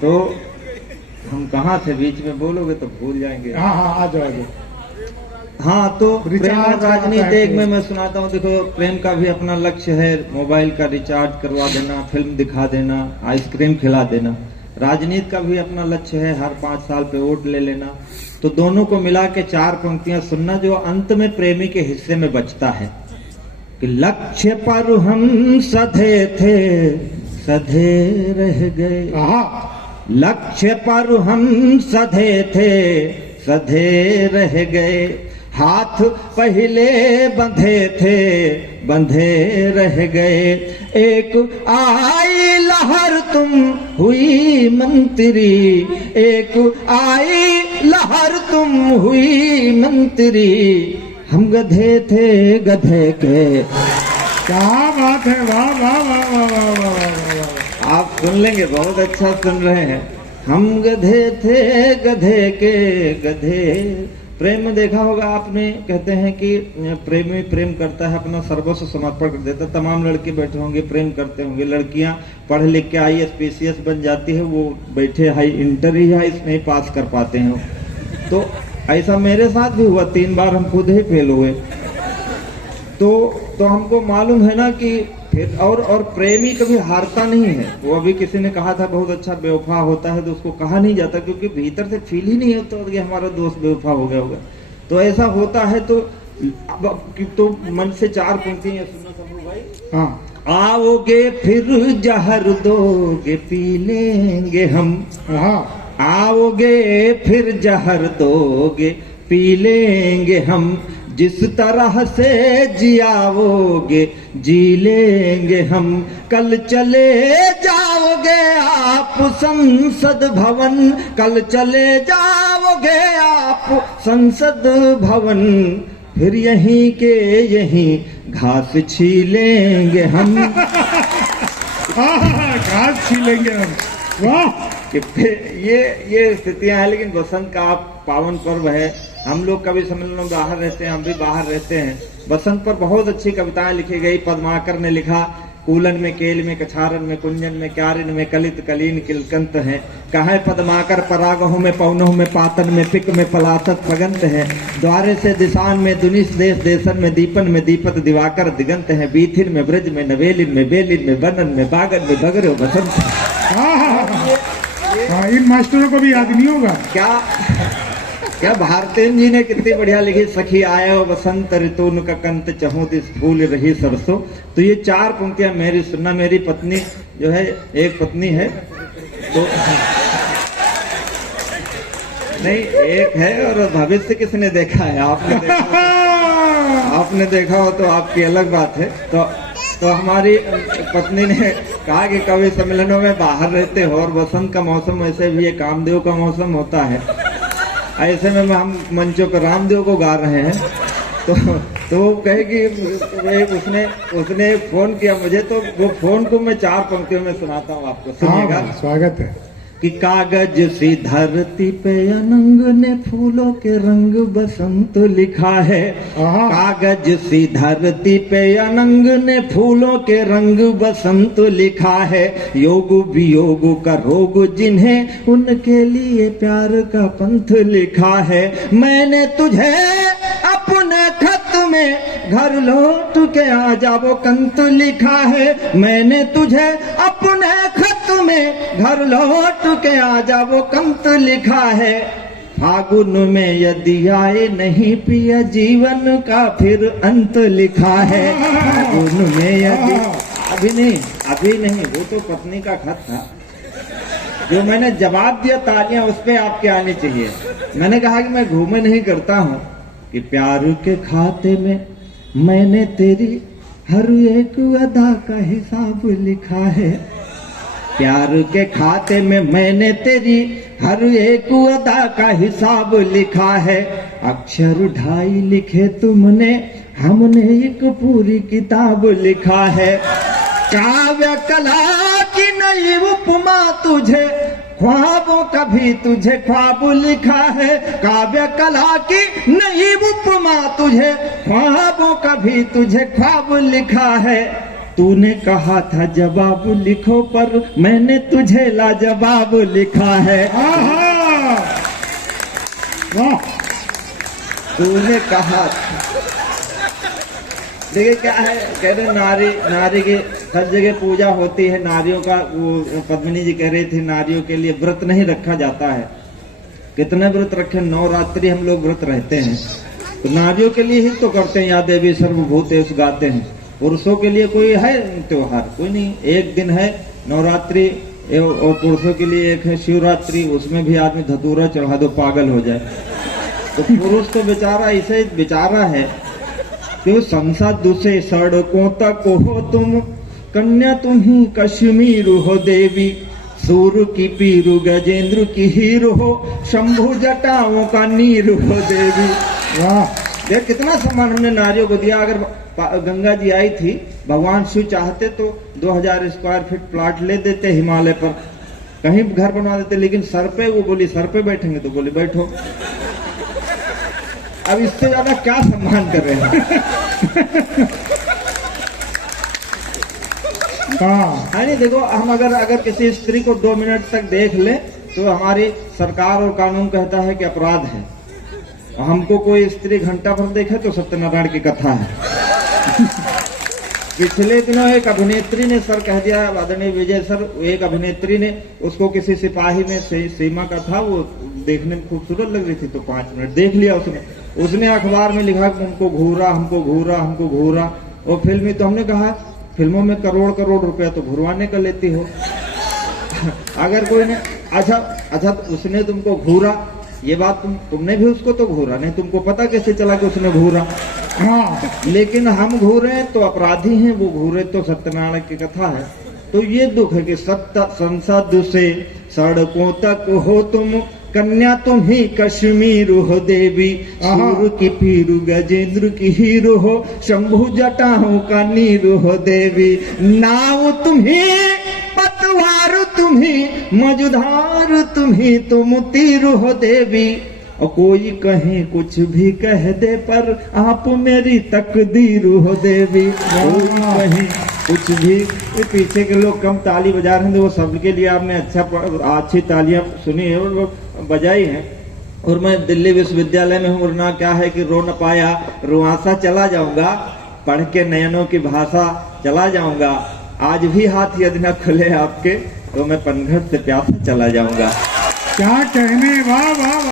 तो हम कहाँ थे, बीच में बोलोगे तो भूल जाएंगे। हाँ हाँ, आ जाओ आ जाओ। हाँ, तो प्रेम और राजनीति एक में मैं सुनाता हूँ। देखो, प्रेम का भी अपना लक्ष्य है, मोबाइल का रिचार्ज करवा देना, फिल्म दिखा देना, आइसक्रीम खिला देना। राजनीति का भी अपना लक्ष्य है, हर 5 साल पे वोट ले लेना। तो दोनों को मिला के 4 पंक्तियां सुनना, जो अंत में प्रेमी के हिस्से में बचता है कि लक्ष्य पर हम सधे थे, सधे रह गए। लक्ष्य पर हम सधे थे, सधे रह गए। हाथ पहले बंधे थे, बंधे रह गए। एक आई लहर तुम हुई मंत्री, एक आई लहर तुम हुई मंत्री। हम गधे थे गधे के। क्या बात है, वाह वाह वाह वाह वाह वाह वाह वाह। आप सुन लेंगे, बहुत अच्छा सुन रहे हैं। हम गधे थे गधे के गधे। प्रेम में देखा होगा आपने, कहते हैं कि प्रेमी प्रेम करता है, अपना सर्वस्व समर्पण कर देता है। तमाम लड़के बैठे होंगे, प्रेम करते होंगे। लड़कियां पढ़ लिख के IAS PCS बन जाती है, वो बैठे हाई इंटर ही हाई नहीं पास कर पाते हैं। तो ऐसा मेरे साथ भी हुआ, 3 बार हम खुद ही फेल हुए। तो हमको मालूम है ना कि फिर और प्रेमी कभी हारता नहीं है। वो अभी किसी ने कहा था बहुत अच्छा बेवफा होता है, तो उसको कहा नहीं जाता, क्योंकि भीतर से फील ही नहीं होता कि हमारा दोस्त बेवफा हो गया होगा। तो ऐसा होता है। तो मन से 4 पंक्तियां सुनना सब भाई। हाँ, आओगे फिर जहर दोगे पी लेंगे हम। हाँ, आओगे फिर जहर दोगे पी लेंगे हम। जिस तरह से जियाओगे जी लेंगे हम। कल चले जाओगे आप संसद भवन, कल चले जाओगे आप संसद भवन। फिर यहीं के यहीं घास छीलेंगे हम। घास छीलेंगे हम, वाह। ये स्थितियां हैं। लेकिन बसंत का पावन पर्व है। हम लोग कभी सम्मेलन में बाहर रहते हैं, हम भी बाहर रहते हैं। बसंत पर बहुत अच्छी कविताएं लिखी गई। पद्माकर ने लिखा, कूलन में केल में कछारन में कुंजन में क्यारिन में कलित कलीन किलकंत है। कहे पद्माकर परागहों में पवनों में पातन में पिक में पलासत पगंत है। द्वारे से दिशान में दुनिस देश देशन में दीपन में दीपत दिवाकर दिगंत है। बीथिन में ब्रज में नवेलिन में बेलिन में बनन में बागन में बगरो बसंत। इन मास्टरों को भी याद नहीं होगा क्या भारतेन जी ने कितनी बढ़िया लिखी। सखी आया बसंत ऋतु का कंत चहु दिस फूल रही सरसों। तो ये 4 पंक्तियां मेरी सुनना। मेरी पत्नी जो है, एक पत्नी है तो नहीं, एक है, और भविष्य किसने देखा है? आपने देखा हो तो आपकी अलग बात है। तो हमारी पत्नी ने कहा कि कवि सम्मेलनों में बाहर रहते हो और बसंत का मौसम वैसे भी ये कामदेव का मौसम होता है। ऐसे में हम मंचों पर रामदेव को गा रहे हैं। तो वो कहे कि उसने फोन किया मुझे, तो वो फोन को मैं 4 पंक्तियों में सुनाता हूँ आपको, सुनिएगा। स्वागत है। कि कागज सी धरती पे अनंग ने फूलों के रंग बसंत लिखा है। कागज सी धरती पे अनंग ने फूलों के रंग बसंत लिखा है। योग वियोग का रोग जिन्हें, उनके लिए प्यार का पंथ लिखा है। मैंने तुझे अपने खत में घर लौट के आ जाओ कंत लिखा है। मैंने तुझे अपने खत में घर लौट के आ जाओ कंत लिखा है। फागुन में यदि आए नहीं पिया जीवन का फिर अंत लिखा है। फागुन में यदि, अभी नहीं, वो तो पत्नी का खत था जो मैंने जवाब दिया। तालियां उस पे आपके आनी चाहिए। मैंने कहा कि मैं घूमे नहीं करता हूँ, कि प्यार के खाते में मैंने तेरी हर एक अदा का हिसाब लिखा है। प्यार के खाते में मैंने तेरी हर एक अदा का हिसाब लिखा है। अक्षर 2.5 लिखे तुमने, हमने एक पूरी किताब लिखा है। काव्य कला की नई उपमा तुझे, ख्वाबों का भी तुझे ख्वाब लिखा है। काव्य कला की नई उपमा तुझे, ख्वाबों का भी तुझे ख्वाब लिखा है। तूने कहा था जवाब लिखो पर मैंने तुझे लाजवाब लिखा है। आहा वाह तूने कहा, देखिए क्या है, कह रहे नारी की हर जगह पूजा होती है, नारियों का, वो पद्मिनी जी कह रही थी नारियों के लिए व्रत नहीं रखा जाता है। कितने व्रत रखे, नवरात्रि हम लोग व्रत रहते हैं, तो नारियों के लिए ही तो करते हैं, या देवी सर्वभूतेषु गाते हैं। पुरुषों के लिए कोई है त्योहार? कोई नहीं। एक दिन है नवरात्रि, और पुरुषों के लिए एक है शिवरात्रि, उसमें भी आदमी धतूरा चढ़ा दो पागल हो जाए। तो पुरुष तो बेचारा इसे बेचारा है, क्यों संसद से सड़कों तक हो तुम, कन्या तुम ही कश्मीर हो देवी, सूर की पीरू गजेंद्र की हीर हो, शंभु जटाओं का नीर हो देवी। वाह देख कितना सम्मान हमने नारियों को दिया। अगर गंगा जी आई थी, भगवान शिव चाहते तो 2000 स्क्वायर फीट प्लॉट ले देते हिमालय पर, कहीं घर बनवा देते, लेकिन सर पे, वो बोली सर पे बैठेंगे, तो बोली बैठो। अब इससे ज्यादा क्या सम्मान कर रहे हैं? हाँ है नहीं। देखो हम अगर किसी स्त्री को 2 मिनट तक देख ले तो हमारी सरकार और कानून कहता है कि अपराध है। हमको कोई स्त्री घंटा भर देखे तो सत्यनारायण की कथा है। पिछले दिनों एक अभिनेत्री ने सर कह दिया, आदरणीय विजय सर, एक अभिनेत्री ने, उसको किसी सिपाही में सीमा का था, वो देखने में खूबसूरत लग रही थी, तो 5 मिनट देख लिया उसने अखबार में लिखा कि हमको घूरा, हमको घूरा, हमको घूरा। और फिल्मी, तो हमने कहा फिल्मों में करोड़ करोड़ रुपया तो घुरवाने का लेती हो। अगर कोई ने अच्छा तो उसने तुमको घूरा, ये बात तुमने भी उसको तो घूरा नहीं, तुमको पता कैसे चला कि उसने घूरा? हाँ लेकिन हम घूरे तो अपराधी हैं, वो घूरे तो सत्यनारायण की कथा है। तो ये दुख है कि संसद से सड़कों तक हो तुम, कन्या तुम ही कश्मीर हो देवी, सूर की पीरू गजेंद्र की हीर हो, शंभु जटाओं का नीर हो देवी। नाव तुम्ही, पतवार तुम्ही, मझधार तुम्ही, तुम तीर हो देवी। और कोई कहीं कुछ भी कह दे पर आप मेरी तकदीर हो देवी। कोई कहीं कुछ भी, पीछे के लोग कम ताली बजा रहे हैं, वो सबके लिए आपने अच्छी तालियां सुनी है और बजाई है। और मैं दिल्ली विश्वविद्यालय में हूँ, वरना क्या है कि रो न पाया रुआसा चला जाऊंगा, पढ़ के नयनों की भाषा चला जाऊंगा। आज भी हाथ यदि न खुले आपके, तो मैं पनघट से प्यासा चला जाऊंगा। क्या कहने, वाह वाह।